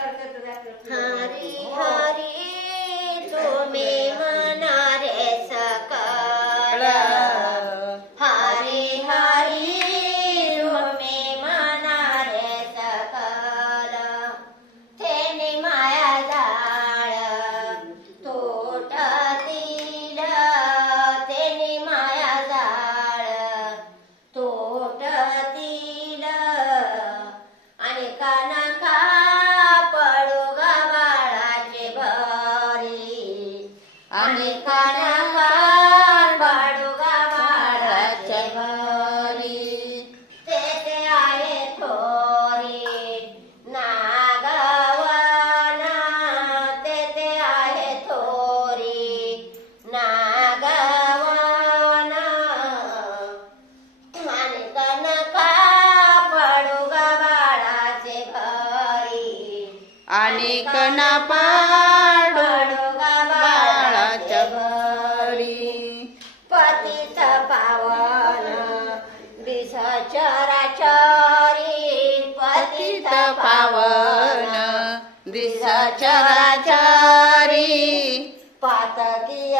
हरी हरी तुम्ही म्हणा रे सकळ, हरी हरी तुम्ही म्हणा रे सकळ, थेनी माया जाळ तुटतील, थेनी माया जाळ तुटतील, आणि कानाखा पडू गव्हाळाचे भरी, आणि कानाखा पडू गव्हाळाचे भरी, तेथे आहे थोरी नागवन, तेथे आहे थोरी नागवन, आणि कनका पडू गव्हाळाचे घरी, आणि कना पाडू गव्हाळाच्या घरी, पतित पावन दिस चराचरी, पतित पावन दिस चराचरी, पातकीय